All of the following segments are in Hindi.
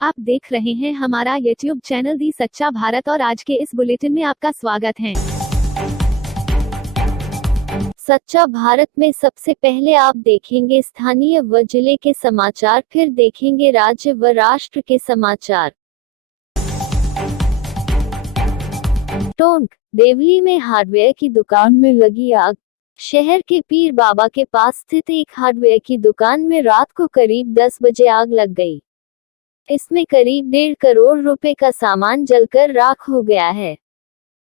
आप देख रहे हैं हमारा YouTube चैनल दी सच्चा भारत और आज के इस बुलेटिन में आपका स्वागत है। सच्चा भारत में सबसे पहले आप देखेंगे स्थानीय व जिले के समाचार, फिर देखेंगे राज्य व राष्ट्र के समाचार। टोंक देवली में हार्डवेयर की दुकान में लगी आग। शहर के पीर बाबा के पास स्थित एक हार्डवेयर की दुकान में रात को करीब 10 बजे आग लग गई। इसमें करीब 1.5 करोड़ रुपए का सामान जलकर राख हो गया है।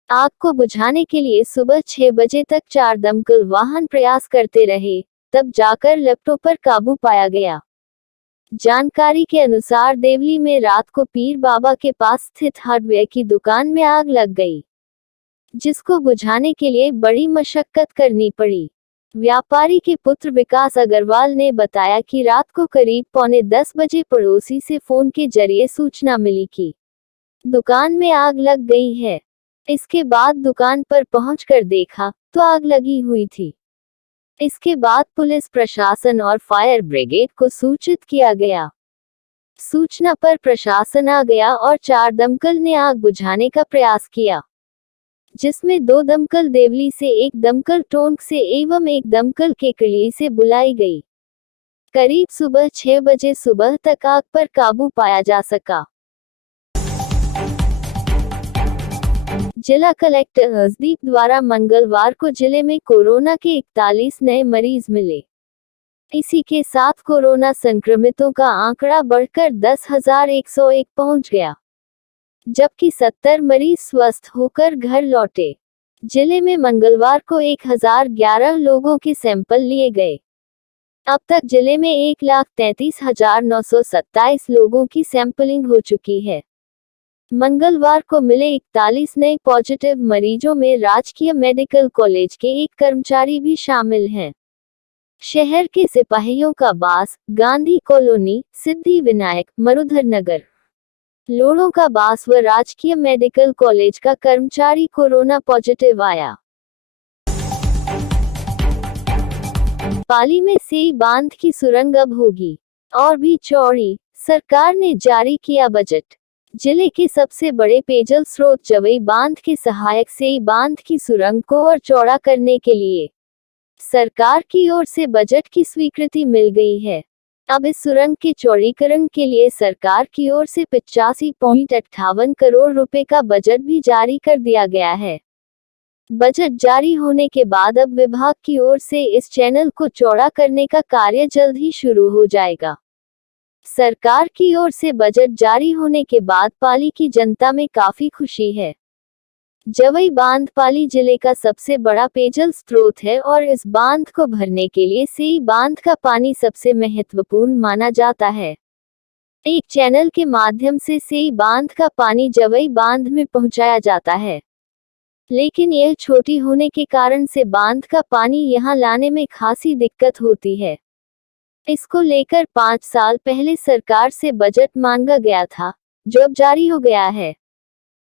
आग को बुझाने के लिए सुबह 6 बजे तक 4 दमकल वाहन प्रयास करते रहे, तब जाकर लैपटॉप पर काबू पाया गया। जानकारी के अनुसार देवली में रात को पीर बाबा के पास स्थित हार्डवेयर की दुकान में आग लग गई, जिसको बुझाने के लिए बड़ी मशक्कत करनी पड़ी। व्यापारी के पुत्र विकास अग्रवाल ने बताया कि रात को करीब 9:45 बजे पड़ोसी से फोन के जरिए सूचना मिली कि दुकान में आग लग गई है। इसके बाद दुकान पर पहुंचकर देखा तो आग लगी हुई थी। इसके बाद पुलिस प्रशासन और फायर ब्रिगेड को सूचित किया गया। सूचना पर प्रशासन आ गया और 4 दमकल ने आग बुझाने का प्रयास किया, जिसमें 2 दमकल देवली से, 1 दमकल टोंक से एवं 1 दमकल केकली से बुलाई गई। करीब सुबह 6 बजे सुबह तक आग पर काबू पाया जा सका। जिला कलेक्टर हरदीप द्वारा मंगलवार को जिले में कोरोना के 41 नए मरीज मिले। इसी के साथ कोरोना संक्रमितों का आंकड़ा बढ़कर 10,101 पहुंच गया, जबकि 70 मरीज स्वस्थ होकर घर लौटे। जिले में मंगलवार को 1011 लोगों के सैंपल लिए गए। अब तक जिले में 1,33,927 लोगों की सैंपलिंग हो चुकी है। मंगलवार को मिले 41 नए पॉजिटिव मरीजों में राजकीय मेडिकल कॉलेज के एक कर्मचारी भी शामिल हैं। शहर के सिपाहियों का बास, गांधी कॉलोनी, सिद्धि विनायक, मरुधर नगर, लोड़ों का बास व राजकीय मेडिकल कॉलेज का कर्मचारी कोरोना पॉजिटिव आया। पाली में सेई बांध की सुरंग अब होगी और भी चौड़ी, सरकार ने जारी किया बजट। जिले के सबसे बड़े पेयजल स्रोत जवई बांध के सहायक सेई बांध की सुरंग को और चौड़ा करने के लिए सरकार की ओर से बजट की स्वीकृति मिल गई है। अब इस सुरंग के चौड़ीकरण के लिए सरकार की ओर से 85.58 करोड़ रुपए का बजट भी जारी कर दिया गया है। बजट जारी होने के बाद अब विभाग की ओर से इस चैनल को चौड़ा करने का कार्य जल्द ही शुरू हो जाएगा। सरकार की ओर से बजट जारी होने के बाद पाली की जनता में काफी खुशी है। जवई बांध पाली जिले का सबसे बड़ा पेयजल स्रोत है और इस बांध को भरने के लिए सेई बांध का पानी सबसे महत्वपूर्ण माना जाता है। एक चैनल के माध्यम से सेई बांध का पानी जवई बांध में पहुंचाया जाता है, लेकिन यह छोटी होने के कारण से बांध का पानी यहां लाने में खासी दिक्कत होती है। इसको लेकर 5 साल पहले सरकार से बजट मांगा गया था, जो अब जारी हो गया है।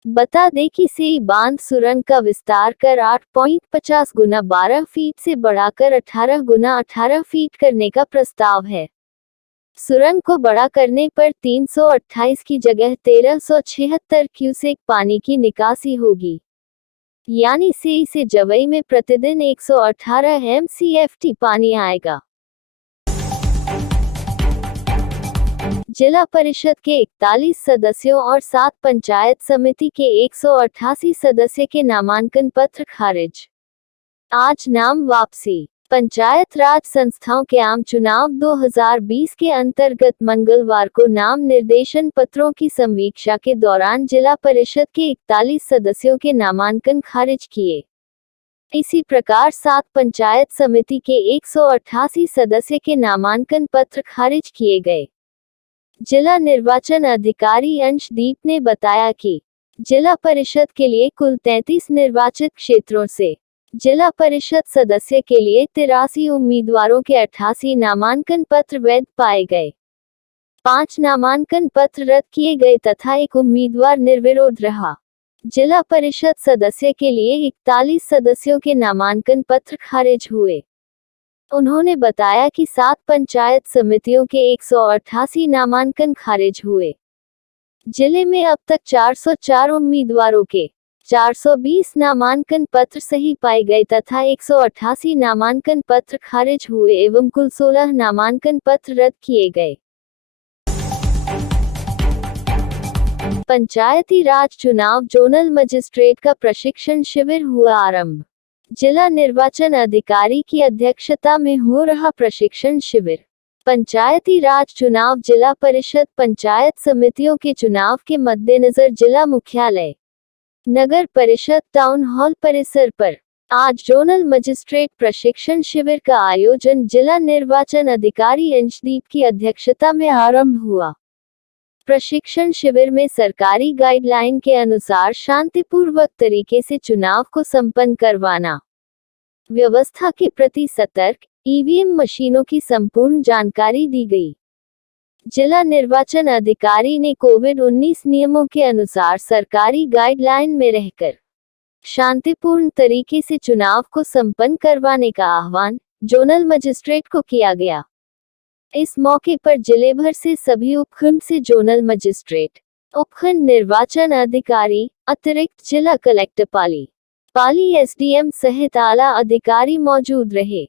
बता दें कि सेई बांध सुरंग का विस्तार कर 8.50 गुना 12 फीट से बढ़ाकर 18 गुना 18 फीट करने का प्रस्ताव है। सुरंग को बड़ा करने पर 328 की जगह 1376 क्यूसेक पानी की निकासी होगी, यानी सेई से जवई में प्रतिदिन 118 MCFT पानी आएगा। जिला परिषद के 41 सदस्यों और 7 पंचायत समिति के 188 सदस्य के नामांकन पत्र खारिज। आज नाम वापसी। पंचायत राज संस्थाओं के आम चुनाव 2020 के अंतर्गत मंगलवार को नाम निर्देशन पत्रों की समीक्षा के दौरान जिला परिषद के 41 सदस्यों के नामांकन खारिज किए। इसी प्रकार 7 पंचायत समिति के 188 सदस्य के नामांकन पत्र खारिज किए गए। जिला निर्वाचन अधिकारी अंशदीप ने बताया कि जिला परिषद के लिए कुल 33 निर्वाचित क्षेत्रों से जिला परिषद सदस्य के लिए 83 उम्मीदवारों के 88 नामांकन पत्र वैध पाए गए। 5 नामांकन पत्र रद्द किए गए तथा 1 उम्मीदवार निर्विरोध रहा। जिला परिषद सदस्य के लिए 41 सदस्यों के नामांकन पत्र खारिज हुए। उन्होंने बताया कि 7 पंचायत समितियों के 188 नामांकन खारिज हुए। जिले में अब तक 404 उम्मीदवारों के 420 नामांकन पत्र सही पाए गए तथा 188 नामांकन पत्र खारिज हुए एवं कुल 16 नामांकन पत्र रद्द किए गए। पंचायती राज चुनाव जोनल मजिस्ट्रेट का प्रशिक्षण शिविर हुआ आरंभ। जिला निर्वाचन अधिकारी की अध्यक्षता में हो रहा प्रशिक्षण शिविर पंचायती राज चुनाव जिला परिषद पंचायत समितियों के चुनाव के मद्देनजर जिला मुख्यालय नगर परिषद टाउन हॉल परिसर पर आज जोनल मजिस्ट्रेट प्रशिक्षण शिविर का आयोजन जिला निर्वाचन अधिकारी अंशदीप की अध्यक्षता में आरंभ हुआ। प्रशिक्षण शिविर में सरकारी गाइडलाइन के अनुसार शांतिपूर्वक तरीके से चुनाव को संपन्न करवाना, व्यवस्था के प्रति सतर्क, ईवीएम मशीनों की संपूर्ण जानकारी दी गई। जिला निर्वाचन अधिकारी ने कोविड-19 नियमों के अनुसार सरकारी गाइडलाइन में रहकर शांतिपूर्ण तरीके से चुनाव को संपन्न करवाने का आह्वान जोनल मजिस्ट्रेट को किया गया। इस मौके पर जिले भर से सभी उपखंड से जोनल मजिस्ट्रेट, उपखंड निर्वाचन अधिकारी, अतिरिक्त जिला कलेक्टर पाली एसडीएम सहित आला अधिकारी मौजूद रहे।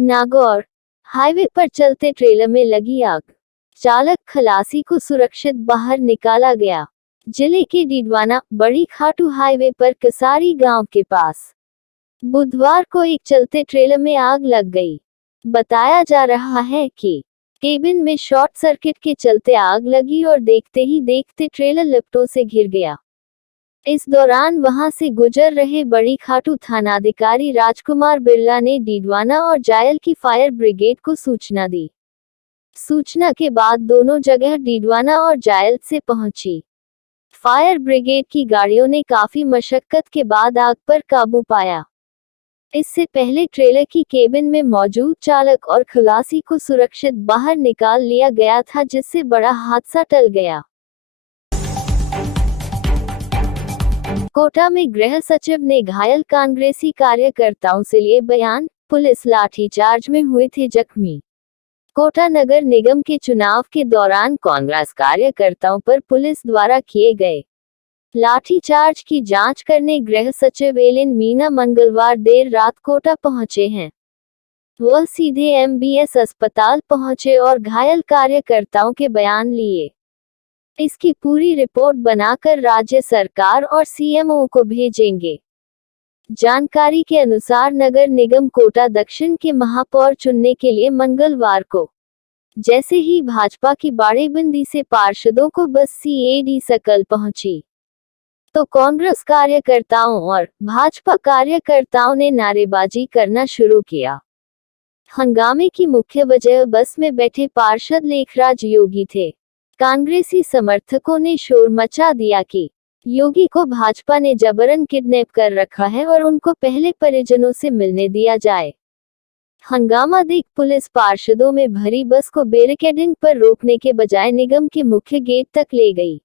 नागौर हाईवे पर चलते ट्रेलर में लगी आग, चालक खलासी को सुरक्षित बाहर निकाला गया। जिले के डीडवाना बड़ी खाटू हाईवे पर कसारी गांव के पास बुधवार को एक चलते ट्रेलर में आग लग गई। बताया जा रहा है कि केबिन में शॉर्ट सर्किट के चलते आग लगी और देखते ही देखते ट्रेलर लपटों से घिर गया। इस दौरान वहां से गुजर रहे बड़ी खाटू थानाधिकारी राजकुमार बिरला ने डीडवाना और जायल की फायर ब्रिगेड को सूचना दी। सूचना के बाद दोनों जगह डीडवाना और जायल से पहुंची फायर ब्रिगेड की गाड़ियों ने काफी मशक्कत के बाद आग पर काबू पाया। इससे पहले ट्रेलर की केबिन में मौजूद चालक और खलासी को सुरक्षित बाहर निकाल लिया गया था, जिससे बड़ा हादसा टल गया। कोटा में गृह सचिव ने घायल कांग्रेसी कार्यकर्ताओं से लिए बयान, पुलिस लाठीचार्ज में हुए थे जख्मी। कोटा नगर निगम के चुनाव के दौरान कांग्रेस कार्यकर्ताओं पर पुलिस द्वारा किए गए लाठीचार्ज की जांच करने गृह सचिव एलिन मीना मंगलवार देर रात कोटा पहुंचे हैं। वह सीधे एमबीएस अस्पताल पहुंचे और घायल कार्यकर्ताओं के बयान लिए। इसकी पूरी रिपोर्ट बनाकर राज्य सरकार और सीएमओ को भेजेंगे। जानकारी के अनुसार नगर निगम कोटा दक्षिण के महापौर चुनने के लिए मंगलवार को जैसे ही भाजपा की बाड़ेबंदी से पार्षदों को बस सीएडी सकल पहुंची, तो कांग्रेस कार्यकर्ताओं और भाजपा कार्यकर्ताओं ने नारेबाजी करना शुरू किया। हंगामे की मुख्य वजह बस में बैठे पार्षद लेखराज योगी थे। कांग्रेसी समर्थकों ने शोर मचा दिया कि योगी को भाजपा ने जबरन किडनैप कर रखा है और उनको पहले परिजनों से मिलने दिया जाए। हंगामा देख पुलिस पार्षदों में भरी बस को बैरिकेडिंग पर रोकने के बजाय निगम के मुख्य गेट तक ले गई।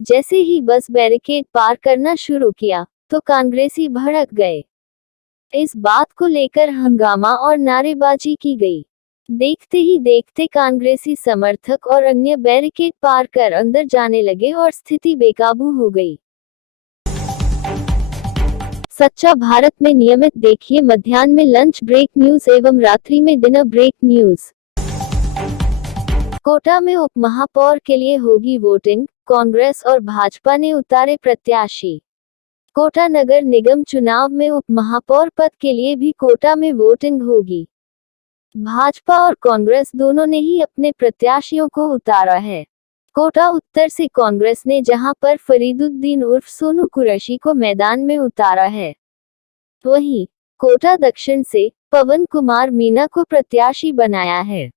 जैसे ही बस बैरिकेड पार करना शुरू किया तो कांग्रेसी भड़क गए। इस बात को लेकर हंगामा और नारेबाजी की गई। देखते ही देखते कांग्रेसी समर्थक और अन्य बैरिकेड पार कर अंदर जाने लगे और स्थिति बेकाबू हो गई। सच्चा भारत में नियमित देखिए मध्याह्न में लंच ब्रेक न्यूज एवं रात्रि में डिनर ब्रेक न्यूज। कोटा में उप महापौर के लिए होगी वोटिंग, कांग्रेस और भाजपा ने उतारे प्रत्याशी। कोटा नगर निगम चुनाव में उप महापौर पद के लिए भी कोटा में वोटिंग होगी। भाजपा और कांग्रेस दोनों ने ही अपने प्रत्याशियों को उतारा है। कोटा उत्तर से कांग्रेस ने जहां पर फरीदुद्दीन उर्फ सोनू कुरैशी को मैदान में उतारा है, वहीं कोटा दक्षिण से पवन कुमार मीना को प्रत्याशी बनाया है।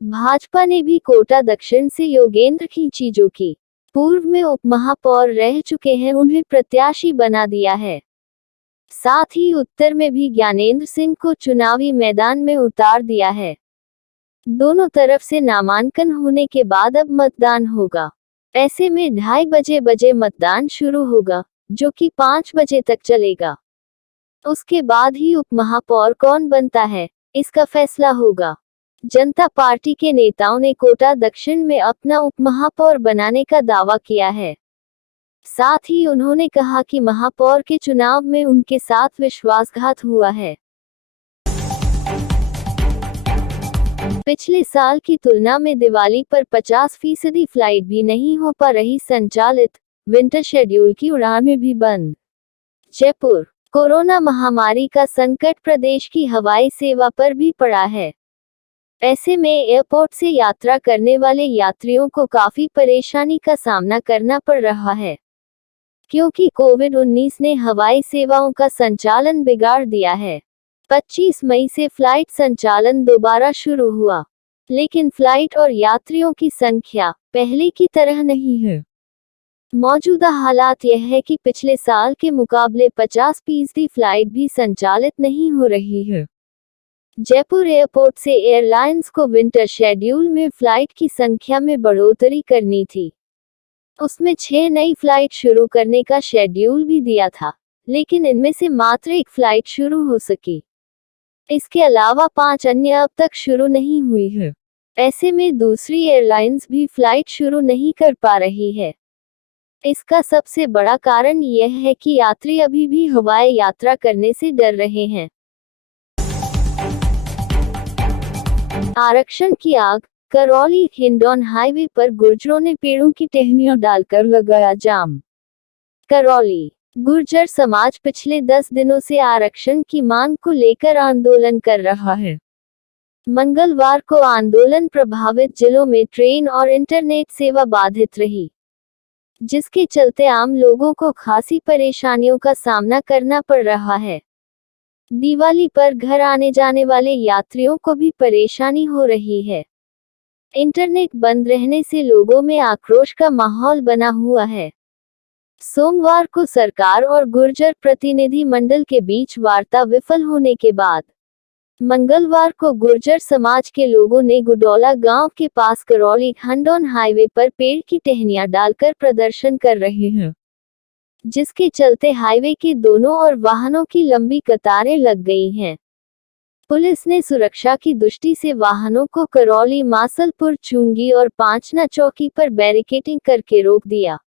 भाजपा ने भी कोटा दक्षिण से योगेंद्र खींची, जो कि पूर्व में उप महापौर रह चुके हैं, उन्हें प्रत्याशी बना दिया है। साथ ही उत्तर में भी ज्ञानेंद्र सिंह को चुनावी मैदान में उतार दिया है। दोनों तरफ से नामांकन होने के बाद अब मतदान होगा। ऐसे में 2:30 बजे मतदान शुरू होगा, जो कि 5 बजे तक चलेगा। उसके बाद ही उप महापौर कौन बनता है, इसका फैसला होगा। जनता पार्टी के नेताओं ने कोटा दक्षिण में अपना उपमहापौर बनाने का दावा किया है। साथ ही उन्होंने कहा कि महापौर के चुनाव में उनके साथ विश्वासघात हुआ है। पिछले साल की तुलना में दिवाली पर 50% फ्लाइट भी नहीं हो पा रही संचालित, विंटर शेड्यूल की उड़ानें भी बंद। जयपुर, कोरोना महामारी का संकट प्रदेश की हवाई सेवा पर भी पड़ा है। ऐसे में एयरपोर्ट से यात्रा करने वाले यात्रियों को काफी परेशानी का सामना करना पड़ रहा है, क्योंकि कोविड-19 ने हवाई सेवाओं का संचालन बिगाड़ दिया है। 25 मई से फ्लाइट संचालन दोबारा शुरू हुआ, लेकिन फ्लाइट और यात्रियों की संख्या पहले की तरह नहीं है। मौजूदा हालात यह है कि पिछले साल के मुकाबले 50% फ्लाइट भी संचालित नहीं हो रही है। जयपुर एयरपोर्ट से एयरलाइंस को विंटर शेड्यूल में फ्लाइट की संख्या में बढ़ोतरी करनी थी। उसमें 6 नई फ्लाइट शुरू करने का शेड्यूल भी दिया था, लेकिन इनमें से मात्र 1 फ्लाइट शुरू हो सकी। इसके अलावा 5 अन्य अब तक शुरू नहीं हुई है। ऐसे में दूसरी एयरलाइंस भी फ्लाइट शुरू नहीं कर पा रही है। इसका सबसे बड़ा कारण यह है कि यात्री अभी भी हवाई यात्रा करने से डर रहे हैं। आरक्षण की आग, करौली हिंडौन हाईवे पर गुर्जरों ने पेड़ों की टहनियां डालकर लगाया जाम। करौली, गुर्जर समाज पिछले 10 दिनों से आरक्षण की मांग को लेकर आंदोलन कर रहा है। मंगलवार को आंदोलन प्रभावित जिलों में ट्रेन और इंटरनेट सेवा बाधित रही, जिसके चलते आम लोगों को खासी परेशानियों का सामना करना पड़ रहा है। दिवाली पर घर आने जाने वाले यात्रियों को भी परेशानी हो रही है। इंटरनेट बंद रहने से लोगों में आक्रोश का माहौल बना हुआ है। सोमवार को सरकार और गुर्जर प्रतिनिधि मंडल के बीच वार्ता विफल होने के बाद मंगलवार को गुर्जर समाज के लोगों ने गुडौला गांव के पास करौली हिंडौन हाईवे पर पेड़ की टहनियां डालकर प्रदर्शन कर रहे हैं, जिसके चलते हाईवे के दोनों ओर वाहनों की लंबी कतारें लग गई हैं। पुलिस ने सुरक्षा की दृष्टि से वाहनों को करौली मासलपुर चुंगी और पांचना चौकी पर बैरिकेडिंग करके रोक दिया।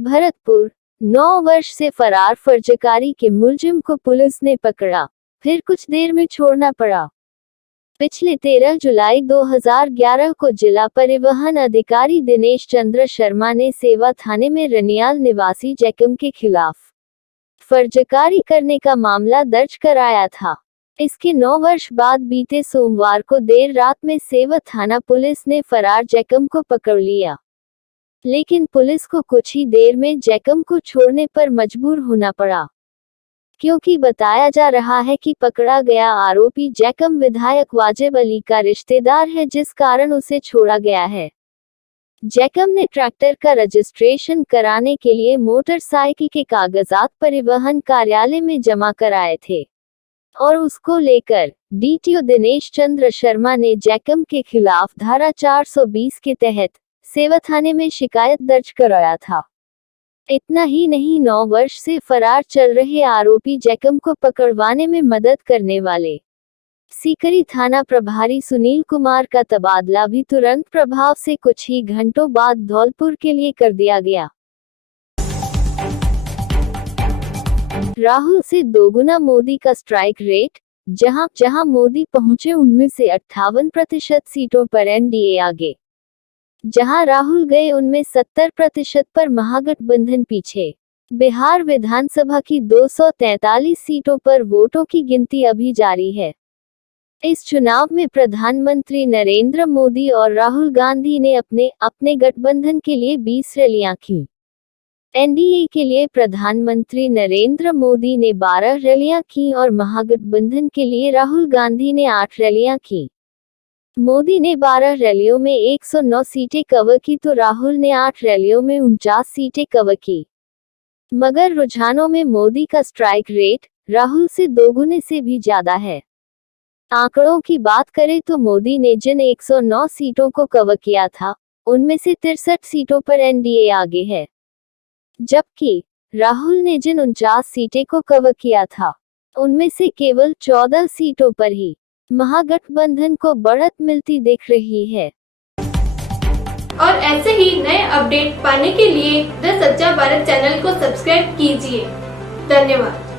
भरतपुर, 9 वर्ष से फरार फर्जीकारी के मुलजिम को पुलिस ने पकड़ा, फिर कुछ देर में छोड़ना पड़ा। पिछले 13 जुलाई 2011 को जिला परिवहन अधिकारी दिनेश चंद्र शर्मा ने सेवा थाने में रनियाल निवासी जैकम के खिलाफ फर्जीकारी करने का मामला दर्ज कराया था। इसके 9 वर्ष बाद बीते सोमवार को देर रात में सेवा थाना पुलिस ने फरार जैकम को पकड़ लिया, लेकिन पुलिस को कुछ ही देर में जैकम को छोड़ने पर मजबूर होना पड़ा, क्योंकि बताया जा रहा है कि पकड़ा गया आरोपी जैकम विधायक वाजिब अली का रिश्तेदार है, जिस कारण उसे छोड़ा गया है। जैकम ने ट्रैक्टर का रजिस्ट्रेशन कराने के लिए मोटरसाइकिल के कागजात परिवहन कार्यालय में जमा कराए थे और उसको लेकर डीटीओ दिनेश चंद्र शर्मा ने जैकम के खिलाफ धारा 420 के तहत सेवा थाने में शिकायत दर्ज कराया था। इतना ही नहीं, 9 वर्ष से फरार चल रहे आरोपी जैकम को पकड़वाने में मदद करने वाले सीकरी थाना प्रभारी सुनील कुमार का तबादला भी तुरंत प्रभाव से कुछ ही घंटों बाद धौलपुर के लिए कर दिया गया। राहुल से दोगुना मोदी का स्ट्राइक रेट, जहां जहां मोदी पहुंचे उनमें से 58% सीटों पर एनडीए आगे, जहां राहुल गए उनमें 70% पर महागठबंधन पीछे। बिहार विधानसभा की 243 सीटों पर वोटों की गिनती अभी जारी है। इस चुनाव में प्रधानमंत्री नरेंद्र मोदी और राहुल गांधी ने अपने गठबंधन के लिए 20 रैलियां की। एनडीए के लिए प्रधानमंत्री नरेंद्र मोदी ने 12 रैलियां की और महागठबंधन के लिए राहुल गांधी ने 8 रैलियां की। मोदी ने 12 रैलियों में 109 सीटें कवर की तो राहुल ने 8 रैलियों में 49 सीटें कवर की। मगर रुझानों में मोदी का स्ट्राइक रेट राहुल से दोगुने से भी ज्यादा है। आंकड़ों की बात करें तो मोदी ने जिन 109 सीटों को कवर किया था, उनमें से 63 सीटों पर एनडीए आगे है, जबकि राहुल ने जिन 49 सीटें को कवर किया था, उनमें से केवल 14 सीटों पर ही महागठबंधन को बढ़त मिलती दिख रही है। और ऐसे ही नए अपडेट पाने के लिए द सच्चा भारत चैनल को सब्सक्राइब कीजिए। धन्यवाद।